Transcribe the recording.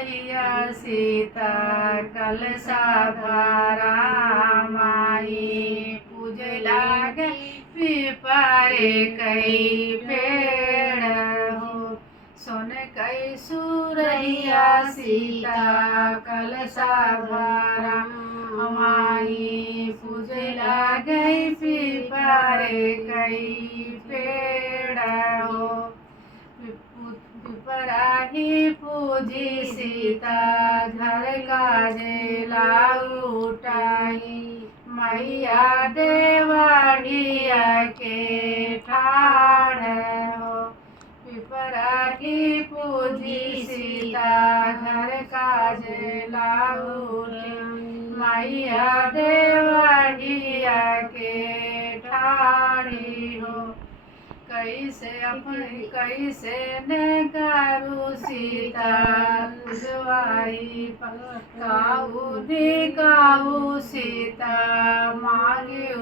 रहिया सीता कलसा भारा माई पूजे लागे पिपरे कई पेड़ हो सुन कई सुरहिया सीता कलसा भारा माई पूजे लागे पिपरे कई पेड़ हो पिपराही पूजी सीता घर काजे लाउटाई मैया देवाड़िया के ठाड़ हो पिपराही पूजी सीता घर काजे लाउटी मैया देवाड़िया के ठाड़ी हो कैसे ने गारू सीता पुजवाई काऊ सीता मांगे